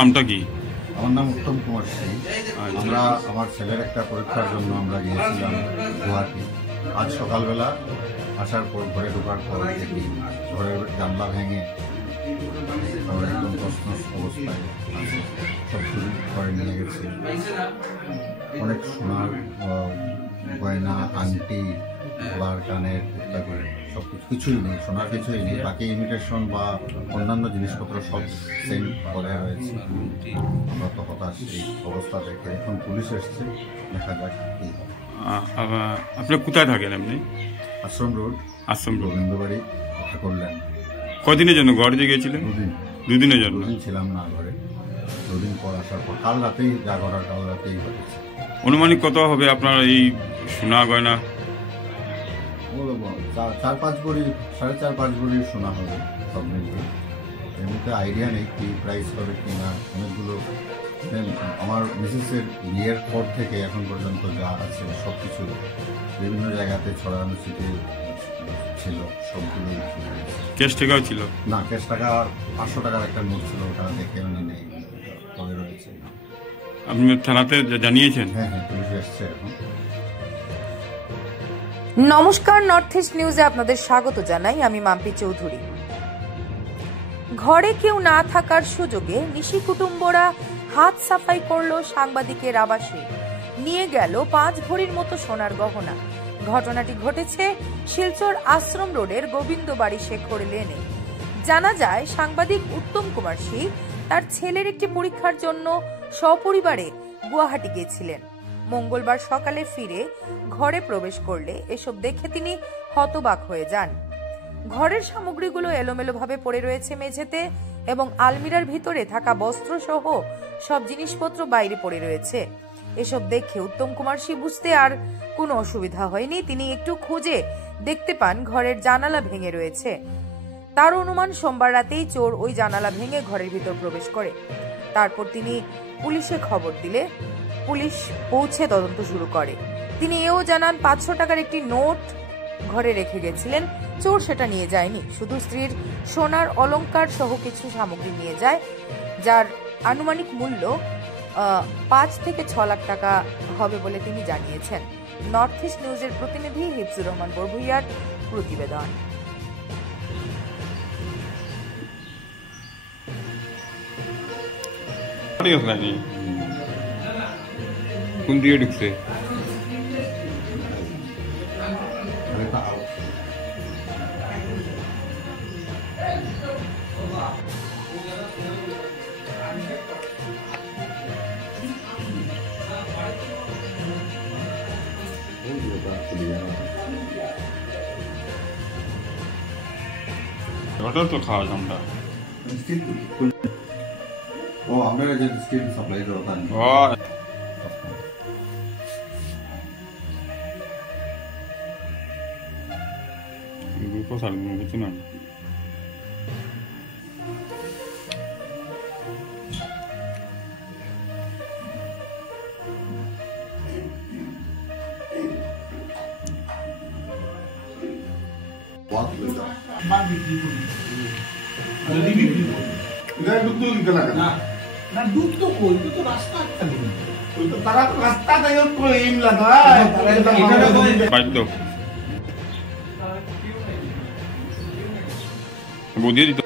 নামটা কি? আমার নাম উত্তম কুমার সিং। আমরা আমার ছেলের একটা পরীক্ষার জন্য আমরা গিয়েছিলাম গুয়াহাটি। আজ সকালবেলা আসার পর ঘরে ঢোকার পর দেখি ঘরের জানলা ভেঙে একদম তছনছ অবস্থায় আছে, সব চুরি করে নিয়ে গেছে। অনেক সোনার গয়না, আংটি, বার, কানের ইত্যাদি সব কিছুই নেই, সোনার কিছুই নেই। বাকি ইমিটেশন বা অন্যান্য জিনিসপত্র সব সেম করে রয়েছে। আমরা তো হতাশ এই অবস্থা দেখে। এখন পুলিশ এসছে, দেখা যাক কি হয়। আপনি কোথায় থাকেন? এমনি আশ্রম রোড, গোবিন্দবাড়ি, ঠাকুরল্যান্ড। কদিনের জন্য ঘরে গিয়েছিলেন? দুদিনের জন্য। দুদিন ছিলাম না ঘরে, দুদিন পর আসার পর কাল রাতেই যা করার কাল রাতেই ঘটেছে। অনুমানিক কত হবে আপনার এই সোনা গয়না? 4-5 ভরি, 4.5-5 ভরি সোনা হবে সব মিলিয়ে। এমনিতে আইডিয়া নেই কি প্রাইস হবে কি না। অনেকগুলো আমার মিসেসের বিয়ের পর থেকে এখন পর্যন্ত যা আছে সব কিছু বিভিন্ন জায়গাতে ছড়ানো ছিটিয়ে ছিল, সবগুলো। ক্যাশ টাকাও ছিল না, ক্যাশ টাকা 500 টাকার একটা নোট ছিল, ওটা দেখে উনি নেই, তবে রয়েছে। আপনি থানাতে জানিয়েছেন? হ্যাঁ, পুলিশ এসছে এখন। নমস্কার, নর্থ ইস্ট নিউজে আপনাদের স্বাগত জানাই। আমি মাম্পি চৌধুরী। ঘরে কেউ না থাকার সুযোগে নিশি কুটুম্বরা হাত সাফাই করলো সাংবাদিকের আবাসে, নিয়ে গেল 5 ভরির মতো সোনার গহনা। ঘটনাটি ঘটেছে শিলচর আশ্রম রোডের গোবিন্দবাড়ি শেখর লেনে। জানা যায়, সাংবাদিক উত্তম কুমার সিং তার ছেলের একটি পরীক্ষার জন্য সপরিবারে গুয়াহাটি গিয়েছিলেন। মঙ্গলবার সকালে ফিরে ঘরে প্রবেশ করলে এসব দেখে তিনি হতবাক হয়ে যান। ঘরের সামগ্রীগুলো এলোমেলোভাবে পড়ে রয়েছে মেঝেতে এবং আলমিরার ভিতরে থাকা বস্ত্র সহ সব জিনিসপত্র বাইরে পড়ে রয়েছে। এসব দেখে উত্তম কুমার সিং বুঝতে আর কোনো অসুবিধা হয়নি। তিনি একটু খুঁজে দেখতে পান ঘরের জানালা ভেঙে রয়েছে। তার অনুমান সোমবার রাতেই চোর ওই জানালা ভেঙে ঘরের ভিতর প্রবেশ করে। তারপর তিনি পুলিশে খবর দিলে পুলিশ পৌঁছে তদন্ত শুরু করে। তিনি এও জানান 500 টাকার একটি নোট ঘরে রেখে গেছিলেন। চোর সেটা নিয়ে যায়নি, শুধু স্ত্রীর সোনার অলংকার সহ কিছু সামগ্রী নিয়ে যায়, যার আনুমানিক মূল্য 5 থেকে 6 লাখ টাকা হবে বলে তিনি জানিয়েছেন। নর্থ ইস্ট নিউজের প্রতিনিধি হিফজুর রহমান বরভুইয়ার প্রতিবেদন। কোন দিয়ে ঢুকছে? হোটেল তো খাওয়া আমরা ও আমরা যে স্টিল সাপ্লাই করো তার grupo salgo কিছু না। বুঝিয়ে দিত।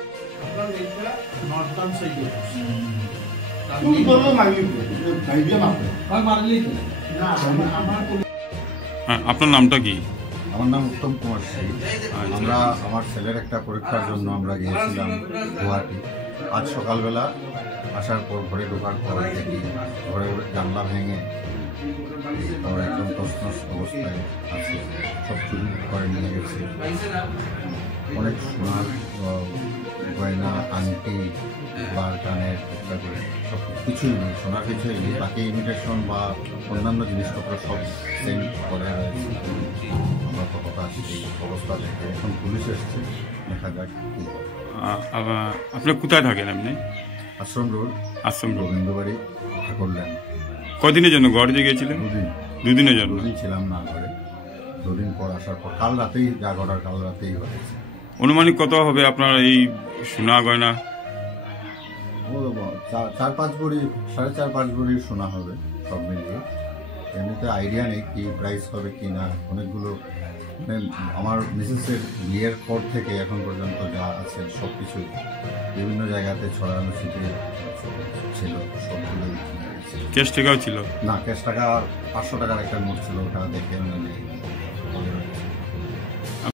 আপনার নামটা কি? আমার নাম উত্তম কুমার সিং। আমরা আমার ছেলের একটা পরীক্ষার জন্য আমরা গিয়েছিলাম গুয়াহাটি। আজ সকালবেলা আসার পর ঘরে ঢোকার পর দেখি ঘরের জানলা ভেঙে একদম তছনছ অবস্থায় আছে, সব চুরি করে নিয়ে গেছে। অনেক সোনার গয়না, আংটি, বার, কানের ইত্যাদি সব কিছুই নেই, সোনার কিছুই নেই। বাকি ইমিটেশন বা অন্যান্য জিনিসপত্র সব সেম করে রয়েছে। আমরা তো হতাশ এই অবস্থা দেখে। এখন পুলিশ এসছে, দেখা যাক কি হয়। আপনি কোথায় থাকেন? এমনি আশ্রম রোড, গোবিন্দবাড়ি, ঠাকুরল্যান্ড। কদিনের জন্য ঘরে গিয়েছিলেন? দুদিনের জন্য। দুদিন ছিলাম না ঘরে, দুদিন পর আসার পর কাল রাতেই যা করার কাল রাতেই ঘটেছে। অনুমানিক কত হবে আপনার এই সোনা গয়না? ও 4-5 ভরি, 4.5-5 ভরি সোনা হবে সব মিলিয়ে। এমনিতে আইডিয়া নেই কি প্রাইস হবে কি না। অনেকগুলো মানে আমার মিসেসের বিয়ের পর থেকে এখন পর্যন্ত যা আছে সব কিছুই বিভিন্ন জায়গাতে ছড়ানো ছিটিয়ে ছিল, সবগুলো ক্যাশ টাকাও ছিল না। ক্যাশ টাকা 500 টাকার একটা নোট ছিল, ওটা দেখে